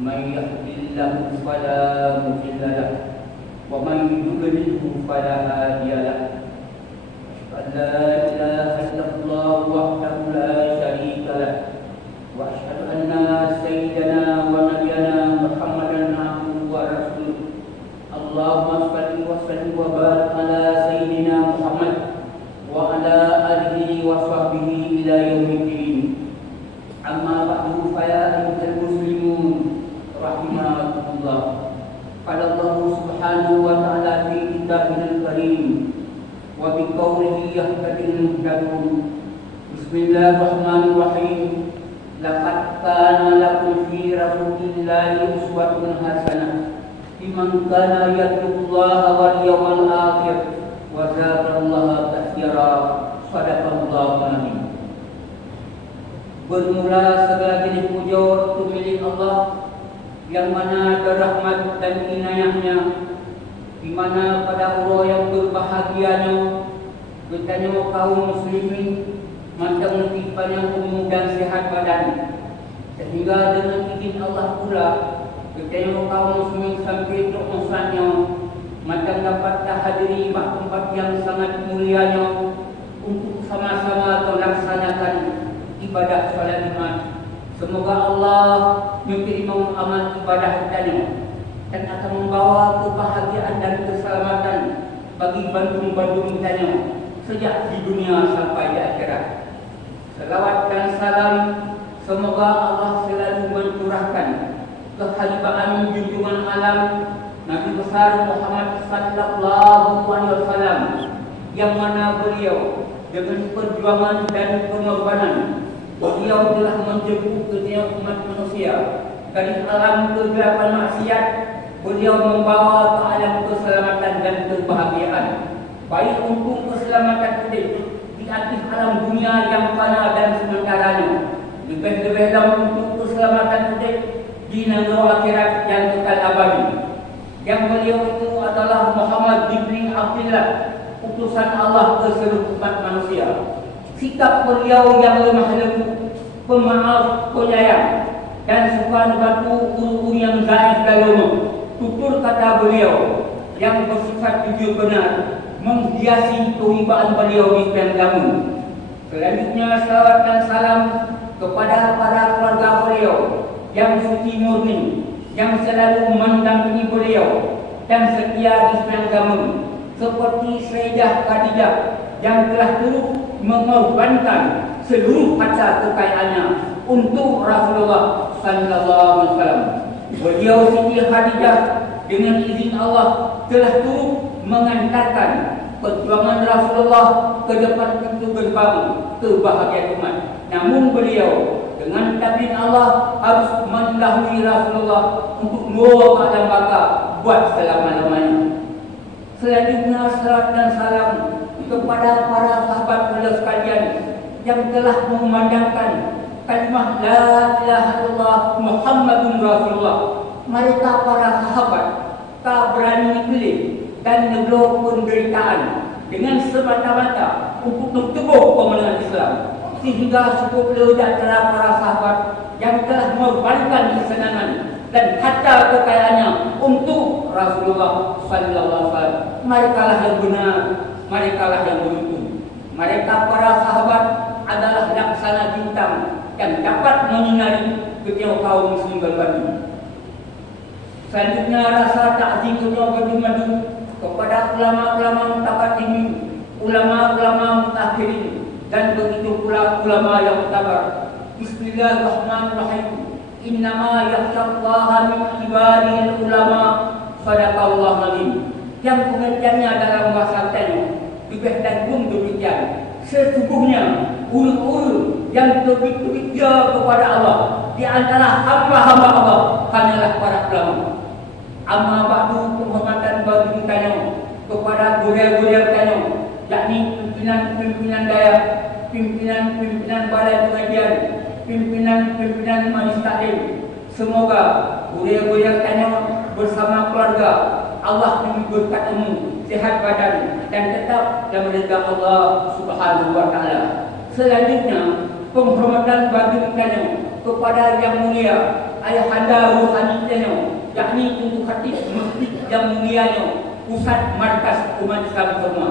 من يهد الله فلا مضل له ومن يضلل فلا هادي له أشهد أن لا إله إلا الله وحده لا شريك له وأشهد أن سيدنا ونبينا محمدا عبده ورسوله اللهم صل وسلم وبارك على سيدنا محمد وعلى آله وصحبه إلى يوم الدين. أما بعد فيا أيها المسلمون rahimahullah. Qala Allah subhanahu wa ta'ala fi kitabihil karim wa bi qawlihi yahtadil muhtadun. Bismillahirrahmanirrahim. Laqad kana lakum fi rasulillahi uswatun hasanah liman kana yarjullaha wal yawmal akhir wa dzakarallaha katsira. Shadaqallahu azim. Bermula segala jenis puja itu milik Allah yang mana ada rahmat dan inayahnya, di mana pada orang yang berbahagianya bertanya kaum muslimin macam tipannya umum dan sehat badan, sehingga dengan izin Allah pula bertanya kaum muslimin sampai untuk masanya macam dapat hadiri tempat yang sangat mulianya untuk sama-sama melaksanakan ibadah salat Jumat. Semoga Allah menerima amal ibadah tadi dan akan membawa kebahagiaan dan keselamatan bagi bandung-bandung tanya sejak di dunia sampai di akhirat. Selawat dan salam semoga Allah selalu mencurahkan kehalibaan junjungan alam Nabi besar Muhammad sallallahu alaihi wasallam yang mana beliau dengan perjuangan dan pengorbanan beliau telah menjemput dunia umat manusia dari alam kegelapan maksiat. Beliau membawa ke alam keselamatan dan kebahagiaan, baik untuk keselamatan di atas alam dunia yang fana dan sementaranya, lebih-lebih untuk keselamatan di negara akhirat yang kekal abadi. Yang beliau itu adalah Muhammad bin Abdullah, utusan Allah ke seluruh umat manusia. Sikap beliau yang lemah lembut, pemaaf, penyayang dan suka membantu guru-guru yang zaif dan lemah. Tutur kata beliau yang bersifat jujur benar menghiasi kewibawaan beliau di sekian kamu. Selanjutnya salawat dan salam kepada para keluarga beliau yang suci murni, yang selalu mendampingi beliau dan setia di sekian kamu, seperti Sayyidah Khadijah yang telah turut mengorbankan seluruh harta kekayaannya untuk Rasulullah sallallahu alaihi wasallam. Beliau Siti Khadijah dengan izin Allah telah turut mengantarkan perjuangan Rasulullah ke depan pintu gerbang kebahagiaan umat. Namun beliau dengan takdir Allah harus mendahului Rasulullah untuk membawa alam baka buat selama-lamanya. Selanjutnya salat dan salam kepada para sahabat beliau sekalian yang telah memandangkan kalimah la ilaha illallah Muhammadun Rasulullah. Mereka para sahabat tak berani pilih dan menegur penderitaan dengan semata-mata untuk menteguh kemenangan Islam, sehingga cukup ledak antara para sahabat yang telah mengorbankan kesenangan dan harta kekayaannya untuk Rasulullah sallallahu alaihi wasallam. Mereka lah yang benar, mereka lah yang beruntung. Mereka para sahabat adalah laksana bintang yang dapat menyinari dunia kaum muslim berbagi. Selanjutnya rasa takzim dunia bermadu kepada ulama-ulama mutaqaddimin, ulama-ulama mutakhirin, dan begitu pula ulama yang mutabar. Bismillahirrahmanirrahim. Innama yakhshallaha min ibadihil ulama. Shadaqallahu azim. Yang pengertiannya dalam bahasa tanya lebih dan pun demikian. Sesungguhnya ulul yang berbikir kepada Allah di antara hamba-hamba Allah hanyalah para ulama. Amma ba'du, penghormatan bagi kita kepada guru-guru kita, yakni pimpinan-pimpinan daya, pimpinan-pimpinan balai pengajian, pimpinan-pimpinan majlis taklim. Semoga guru-guru kita bersama keluarga Allah memberi berkat umum, sehat badan dan tetap dalam ridha Allah Subhanahu wa taala. Selanjutnya penghormatan bagi kita kepada yang mulia ayahanda rohaninya, yakni untuk hati masjid yang mulianya, pusat markas umat Islam semua.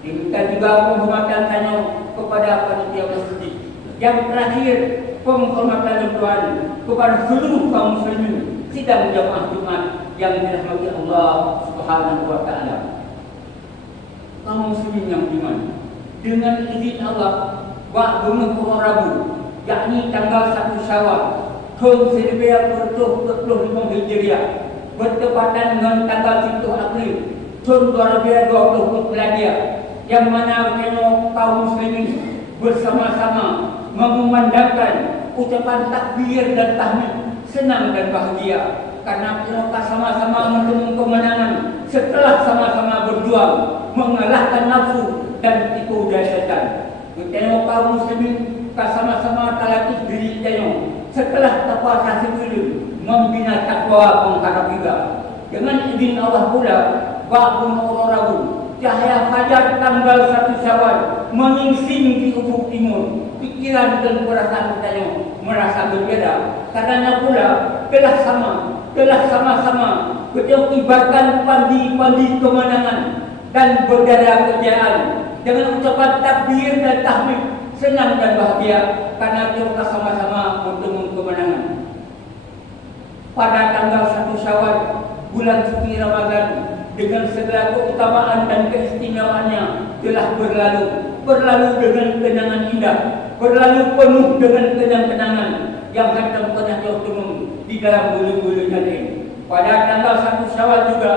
Diminta juga penghormatan tanya kepada panitia masjid. Yang terakhir, penghormatan Tuhan kepada seluruh kaum muslimin sidang jamaah Jumat yang dirahmati Allah Subhanahu wa taala. Kaum muslimin yang beriman, dengan izin Allah, wa bunga Rabu, yakni tanggal 1 Syawal tahun 1445 Hijriah, bertepatan dengan tanggal 1 April tahun 2020 Miladiah, yang mana kaum muslimin bersama-sama mengumandangkan ucapan takbir dan tahmid, senang dan bahagia karena kita sama-sama bertemu kemenangan setelah sama-sama berjuang mengalahkan nafsu dan tipu daya setan. Kita kaum muslimin sama-sama talatih diri kita setelah terpuasa sebelum membina takwa mengharap juga. Dengan izin Allah pula, wabun Rabu, cahaya fajar tanggal 1 Syawal menyingsing di ufuk timur. Pikiran dan perasaan kita merasa berbeda. Karena pula telah sama-sama kita kibarkan pandi-pandi kemenangan dan bendera kejayaan dengan ucapan takbir dan tahmid, senang dan bahagia karena kita sama-sama bertemu kemenangan. Pada tanggal 1 Syawal bulan suci Ramadan dengan segala keutamaan dan keistimewaannya telah berlalu dengan kenangan indah, berlalu penuh dengan kenang-kenangan yang hendak pernah bertemu di dalam bulu-bulu ini. Pada tanggal 1 Syawal juga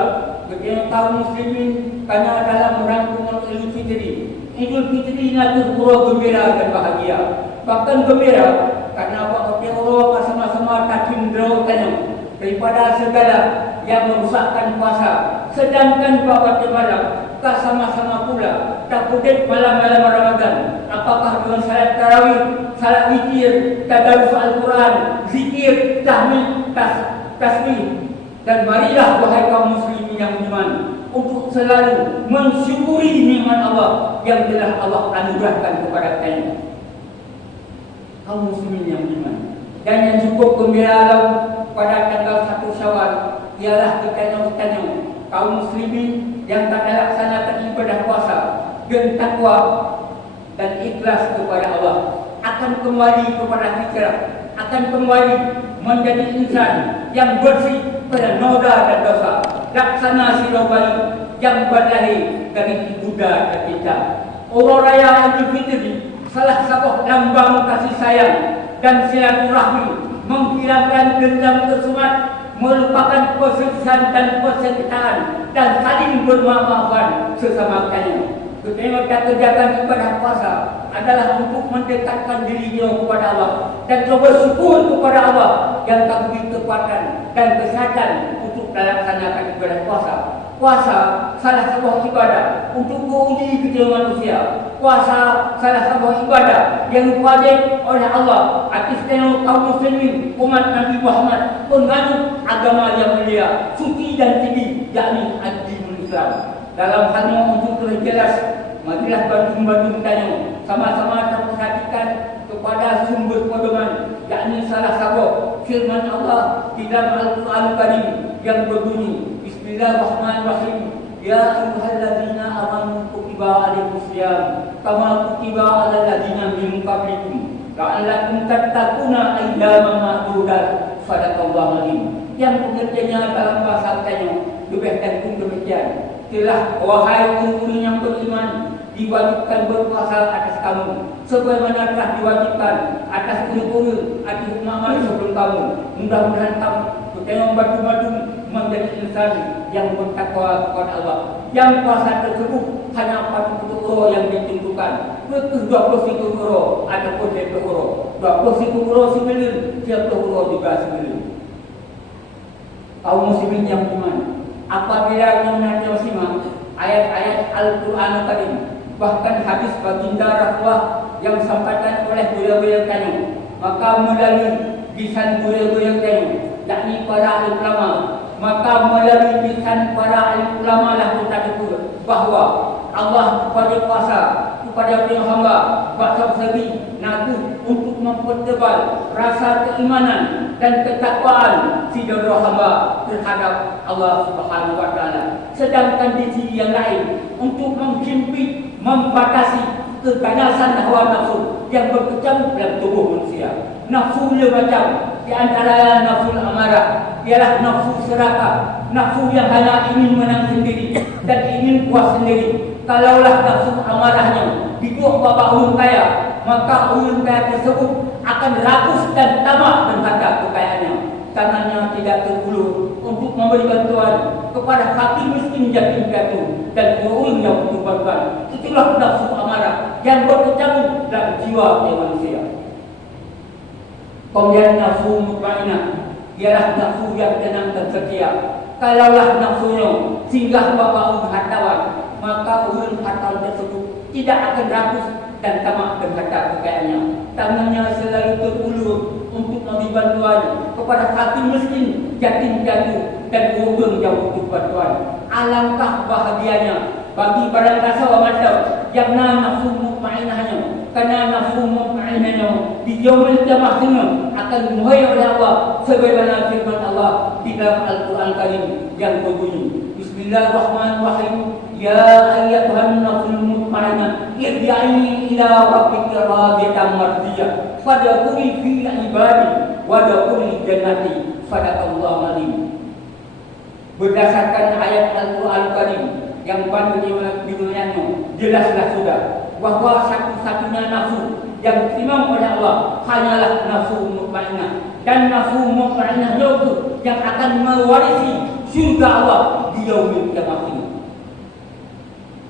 ketika kaum muslimin karena dalam rangkuman Idul Fitri. Idul Fitri itu pura gembira dan bahagia. Bahkan gembira karena Allah sama-sama tak cenderung daripada segala yang merusakkan puasa. Sedangkan pada malam sama-sama pula tak pudek malam-malam Ramadan. Apakah dengan salat tarawih, salat witir, tadarus Al-Quran, zikir, tahmid, tasbih. Dan marilah wahai kaum muslimin yang beriman untuk selalu mensyukuri nikmat Allah yang telah Allah anugerahkan kepada kita. Kaum muslimin yang beriman, dan yang cukup gembira pada tanggal 1 Syawal ialah kita kaum muslimin yang tak laksanakan ibadah puasa dan takwa dan ikhlas kepada Allah akan kembali kepada fitrah, akan kembali menjadi insan yang bersih pada noda dan dosa, laksana sirah bayi yang berlahir dari Buddha dan kita. Orang raya Idul Fitri salah satu lambang kasih sayang dan silaturahmi, menghilangkan dendam tersumat, melupakan perselisihan dan persengketaan, dan saling bermaafan sesama kalian. Ketika kerjakan ibadah puasa adalah untuk mendekatkan dirinya kepada Allah dan bersyukur kepada Allah yang tak beri kekuatan dan kesehatan untuk melaksanakan ibadah puasa. Puasa salah sebuah ibadah untuk menguji kita manusia. Puasa salah sebuah ibadah yang wajib oleh Allah atas kaum muslimin umat Nabi Muhammad, penganut agama yang mulia, suci dan tinggi, yakni agama Islam. Dalam halnya untuk lebih jelas, marilah bantu-bantu tanya sama-sama terperhatikan kepada sumber pedoman, yakni salah satu firman Allah di dalam Al-Quran Karim yang berbunyi Bismillahirrahmanirrahim. Ya ayyuhalladzina amanu kutiba alaikumusiyam kama kutiba alal ladzina min qablikum la'allakum tattaquna ayyaman ma'dudat. Sadaqallahu azim. Yang pengertiannya dalam bahasa tanya lebih dan pun demikian. Telah wahai orang yang beriman, diwajibkan berpuasa atas kamu sebagaimana telah diwajibkan atas guru-guru atas umat sebelum kamu. Mudah-mudahan kamu bertemu batu-batu menjadi insan yang bertakwa kepada Allah. Yang puasa tersebut hanya 40 euro yang ditentukan, bukan 21 euro ataupun 20 euro. 21 euro 9, 30 euro juga 9. Kaum muslimin yang beriman, apabila mengenai simak ayat-ayat Al-Quran Karim, bahkan hadis baginda Rasulullah yang disampaikan oleh beliau-beliau kami, maka melalui lisan beliau-beliau kami, yakni para ulama, maka melalui lisan para ulama lah kita ketahui bahawa Allah kepada puasa kepada orang hamba bahasa segi naku untuk mempertebal rasa keimanan dan ketakwaan si saudara hamba terhadap Allah Subhanahu wa taala. Sedangkan di sisi yang lain untuk menghimpit, membatasi keganasan hawa nafsu yang berkecamuk dalam tubuh manusia. Nafsu macam di antara nafsu amarah ialah nafsu serakah, nafsu yang hanya ingin menang sendiri dan ingin puas sendiri. Kalaulah nafsu amarahnya dituak bapak ulun kaya, maka ulun kaya tersebut akan rakus dan tamak dan harta kekayaannya. Tangannya tidak terulur untuk memberi bantuan kepada fakir miskin yatim piatu dan ulun yang butuh bantuan. Itulah nafsu amarah yang berkecamuk dalam jiwa manusia. Kemudian nafsu mutmainah ialah nafsu yang tenang dan setia. Kalaulah nafsunya singgah bapak hartawan, maka ulun hartawan tersebut tidak akan rakus dan tamak dan harta kekayaannya. Tangannya selalu terulur untuk memberi bantuan kepada fakir miskin, yatim piatu dan ulun yang butuh bantuan. Alangkah bahagianya bagi barang rasa macam yang nafsu mutmainahnya, karena nafsu mutmainahnya di yaumul qiyamah akan dimuliakan oleh Allah sebagaimana firman Allah di dalam Al-Qur'an Karim yang berbunyi, Bismillahirrahmanirrahim, ya ayyatuhan nafsul mutmainnah irji'i ila rabbika radiyatan mardiyah fadkhuli fi ibadi wadkhuli jannati sadaqallahu alim. Berdasarkan ayat Al-Qur'an Karim yang baru dimuliakannya, jelaslah sudah bahwa satu-satunya nafsu yang ditimang oleh Allah hanyalah nafsu mutmainnah, dan nafsu mutmainnah itu yang akan mewarisi surga Allah di yaumil qiyamah ini.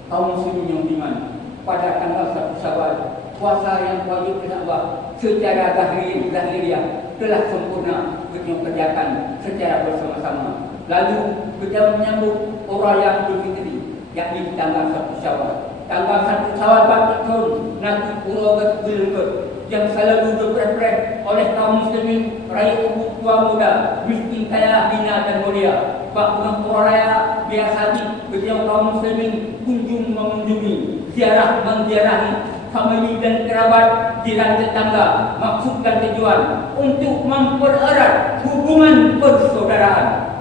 Kaum muslimin yang beriman, pada tanggal 1 Syawal, puasa yang wajib oleh Allah secara zahiriah telah sempurna dikerjakan secara bersama-sama. Lalu kita menyambut Raya Idul Fitri, yakni tanggal 1 Syawal. Tanggal 1 Syawal tahun nanti urogat belengket yang selalu diperoleh oleh kaum muslimin, rakyat umum tua muda, miskin kaya, bina dan mulia. Bahkan raya biasa beliau kaum muslimin kunjung mengunjungi, ziarah menziarahi famili dan kerabat, jiran tetangga, maksud dan tujuan untuk mempererat hubungan persaudaraan.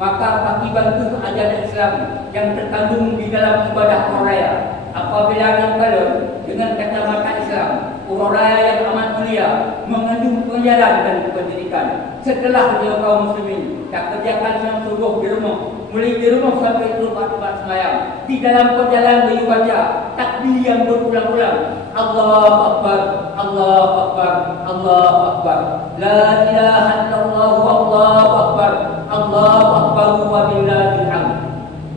Maka akibat itu ajaran Islam yang terkandung di dalam ibadah raya, apabila yang kalau dengan kacamata Islam, raya yang amat mulia mengandung pengajaran dan pendidikan. Setelah beliau kaum muslimin tak kerjakan yang subuh di rumah, mulai di rumah sampai ke tempat sembahyang, di dalam perjalanan beliau baca takbir yang berulang-ulang, Allahu Akbar, Allahu Akbar, Allahu Akbar, la ilaha illallah, Allahu Akbar, Allahu Akbar wa billahil hamd.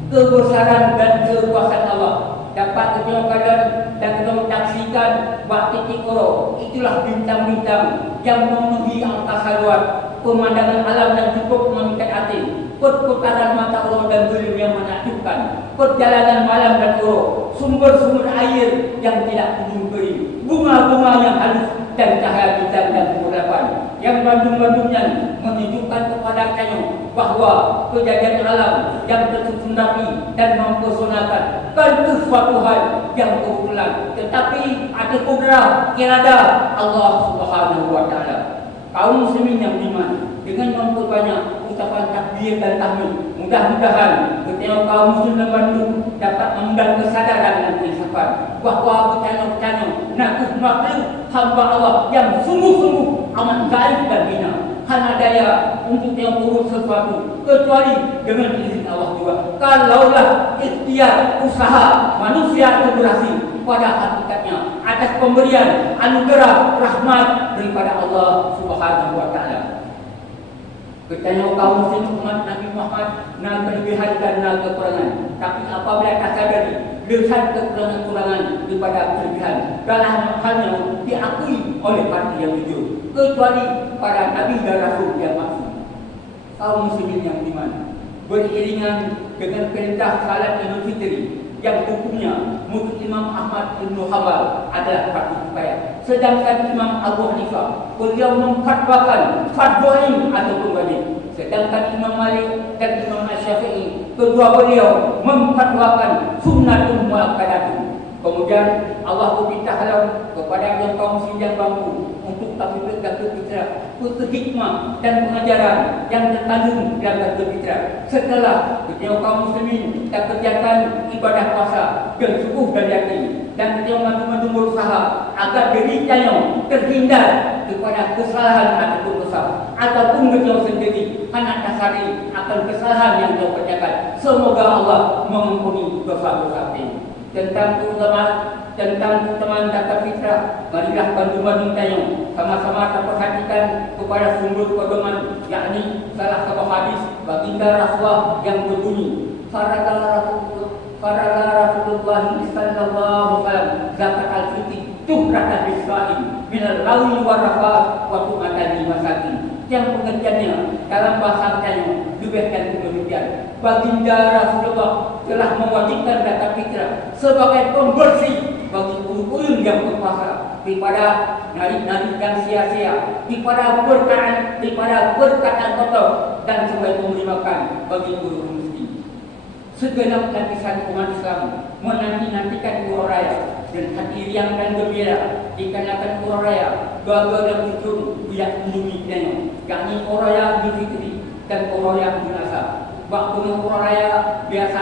Kebesaran dan kekuasaan Allah dapat kita dan kita menyaksikan waktu tikoro. Itulah bintang-bintang yang memenuhi angkasa luar, pemandangan alam yang cukup memikat hati, perputaran mata Allah dan dunia yang menakjubkan, perjalanan malam dan urut, sumber-sumber air yang tidak kunjung kering, bunga-bunga yang halus dan cahaya bintang dan kegelapan yang bandung-bandungnya menunjukkan kepada kita bahwa kejadian alam yang tersusun rapi dan mempesonakan bukan suatu hal yang berulang, tetapi ada kudrah irada Allah Subhanahu wa taala. Kaum muslimin yang beriman, dengan memperbanyak ucapan takbir dan tahmid, mudah-mudahan ketika kaum muslim dan Bandung dapat mengundang kesadaran dan keinsafan bahwa bertanya-tanya nakut makhluk hamba Allah yang sungguh-sungguh amat gaib dan hina, hana daya untuk yang urus sesuatu kecuali dengan izin Allah juga. Kalaulah ikhtiar usaha manusia itu berhasil, pada hakikatnya atas pemberian anugerah rahmat daripada Allah Subhanahu wa taala. Bertanya kaum muslim umat Nabi Muhammad, nak kelebihan dan nak kekurangan. Tapi apabila tak sadari dengan kekurangan-kekurangan daripada kelebihan, dalam halnya diakui oleh parti yang jujur, kecuali para Nabi dan Rasul yang maksum. Kaum muslimin yang beriman, beriringan dengan perintah salat Idul Fitri yang hukumnya menurut Imam Ahmad bin Hanbal adalah fardu kifayah, sedangkan Imam Abu Hanifah beliau memfatwakan fardu ain ataupun wajib, sedangkan Imam Malik dan Imam Syafi'i kedua beliau memfatwakan sunnatun muakkadatun. Kemudian Allah beritahu kepada kepada yang kaum muslimin bangku untuk takwil Datuk Fitra, putus hikmah dan pengajaran yang terkandung dalam Datuk Fitra. Setelah beliau kaum muslimin tak kerjakan ibadah puasa dengan sungguh dan yakin, dan beliau maju-maju berusaha agar dirinya terhindar kepada kesalahan ataupun dosa, ataupun beliau sendiri hanya dasari akan kesalahan yang beliau kerjakan. Semoga Allah mengampuni dosa-dosa ini. Tentang teman Datuk Fitra, marilah bantu-bantu tayang sama-sama kita perhatikan kepada sumber pedoman, yakni salah satu hadis baginda Rasulullah yang berbunyi, Farada Rasulullah sallallahu alaihi wasallam zakat al-fitri tuhratan bisa'in minal lawi wa rafa wa tu'atan masakin. Yang pengertiannya dalam bahasa Melayu diberikan demikian. Baginda Rasulullah telah mewajibkan zakat fitrah sebagai pembersih bagi ulun-ulun yang berpuasa daripada nari-nari yang sia-sia, daripada perkataan kotor, dan sebagai memberi makan bagi ulun miskin. Segenap lapisan umat Islam menanti-nantikan Hari Raya dan hati riang dan gembira dikarenakan Hari Raya dua-dua yang muncul biak mendumikannya, yakni Hari Raya Idul Fitri dan Hari Raya Idul Adha. Waktu Hari Raya biasa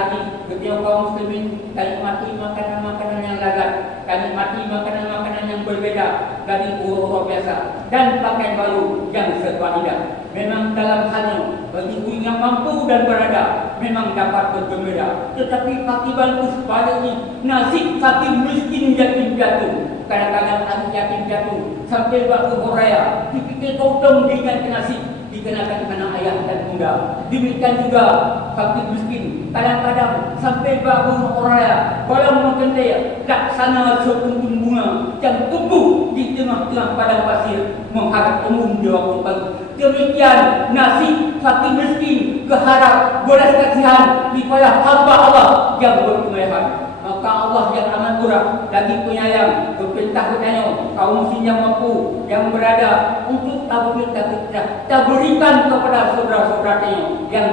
ketika kaum muslimin nikmati makanan-makanan yang lezat, nikmati makanan-makanan yang berbeza dari orang biasa, dan pakaian baru yang serba indah. Memang dalam halnya bagi orang yang mampu dan berada memang dapat bergembira, tetapi akibat sebaliknya nasib fakir miskin yatim piatu. Kadang-kadang anak yatim piatu sampai waktu Hari Raya dipikir potong dengan nasib dikenakan anak ayah dan bunda. Demikian juga fakir miskin kadang-kadang sampai waktu Hari Raya walau mengenai laksana sekuntum bunga yang tumbuh di tengah-tengah padang pasir mengharap umum di waktu pagi. Demikian nasib fakir miskin keharap belas kasihan kepada hamba Allah yang berkemahan. Maka Allah yang amat murah lagi penyayang berperintah kepadanya kaum muslim yang mampu yang berada untuk tak berikan kepada saudara-saudaranya yang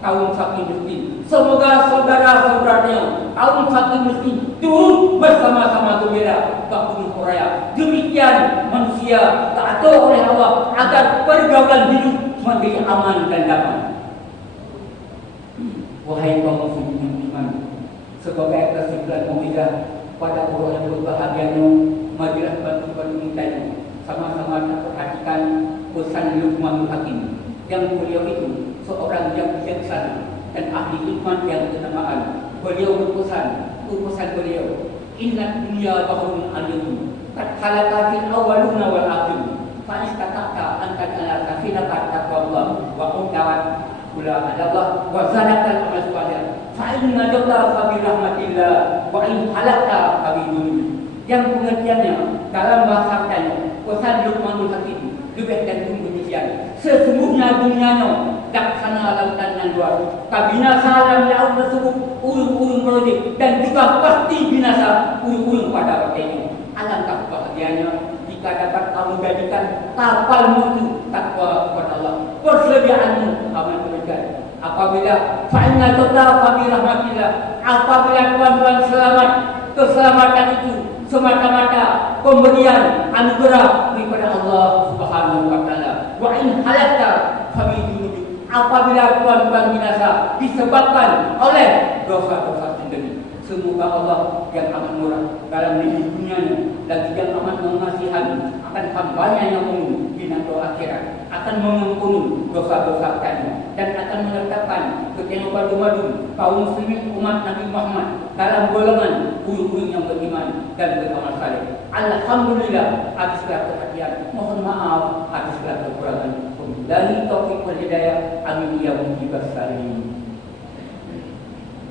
kaum fakir miskin. Semoga saudara-saudaranya kaum fakir miskin turut bersama-sama gembira waktu Hari Raya. Demikian manusia taat oleh Allah agar pergaulan hidup menjadi aman dan damai. Wahai kaum muslimin iman, sebagai kesimpulan mulia pada orang yang berbahagianya, marilah bantu-bantu mintanya sama-sama kita perhatikan pesan Luqmanul Hakim yang beliau itu seorang yang bijaksana dan ahli hikmat yang kenamaan. Beliau berpesan beliau, inna dunya bahrun alim qad halaka fil awwaluna wal akhir fa istata'ta anta ala kafina taqwa wa qawat kula adalah wa zanatan amal salih fa inna jalla fa bi rahmatillah wa in halakta fa bi dhunub. Yang pengertiannya dalam bahasa Melayu pesan Luqmanul Hakim diberikan demikian, sesungguhnya dunianya laksana lautan yang luas, kabinasa dalam laut tersebut ulung-ulung melodi, dan juga pasti binasa ulung-ulung pada waktunya. Alangkah bahagianya jika dapat kamu jadikan kapalmu itu takwa kepada Allah, persediaanmu aman demikian. Apabila fa'inna tota fabi rahmatillah, apabila tuan-tuan selamat, keselamatan itu semata-mata pemberian anugerah daripada Allah Subhanahu wa taala. Wa in halakta fabi dhunubi, apabila tuan-tuan binasa disebabkan oleh dosa-dosa sendiri. Semoga Allah yang amat murah dalam diri dunianya lagi yang amat mengasihan akan hambanya yang umum di nanti akhirat, akan mengampuni dosa-dosa kami dan akan menetapkan kehidupan madu kaum muslimin umat Nabi Muhammad dalam golongan ulu-ulu yang beriman dan beramal saleh. Alhamdulillah atas segala perhatian, mohon maaf atas segala kekurangan. Wabillahi taufiq wal hidayah. Amin ya rabbal alamin.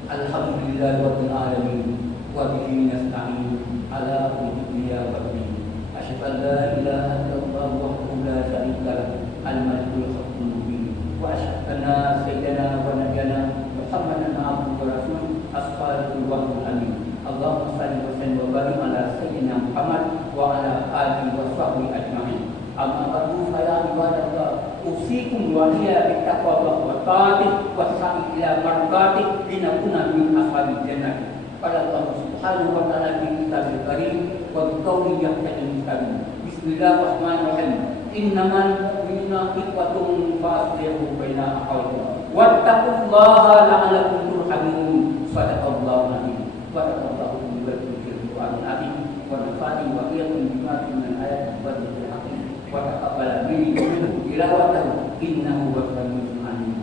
Alhamdulillah rabbil alamin wa bihi nasta'in ala umuri ya rabbi. Asyhadu an la ilaha illallah wahdahu la syarika lahu al-malikul haqqul mubin wa asyhadu anna sayyidana wa nabiyyana Muhammadan abduhu wa rasuluhu as-sadiqul wa'dul amin. Allahumma shalli wa sallim wa barik ala sayyidina Muhammad wa ala alihi wa sahbihi ajma'in. Amma ba'du fa ya ibadallah, usikum wa hiya bittaqwa wa ta'ati wa sa'i ila mardati linakuna min ashabil jannah. Qala Allah Subhanahu wa ta'ala fi kitabil karim, والقول يهتدي المهتدون. بسم الله الرحمن الرحيم. إنما المؤمنون إخوة فأصلحوا بين أخويكم واتقوا الله لعلكم ترحمون. صدق الله العظيم. صدق الله في القرآن العظيم. ونفعني وإياكم بما فيه من الآيات والذكر الحكيم وتقبل مني ومنه تلاوته إنه هو السميع العليم.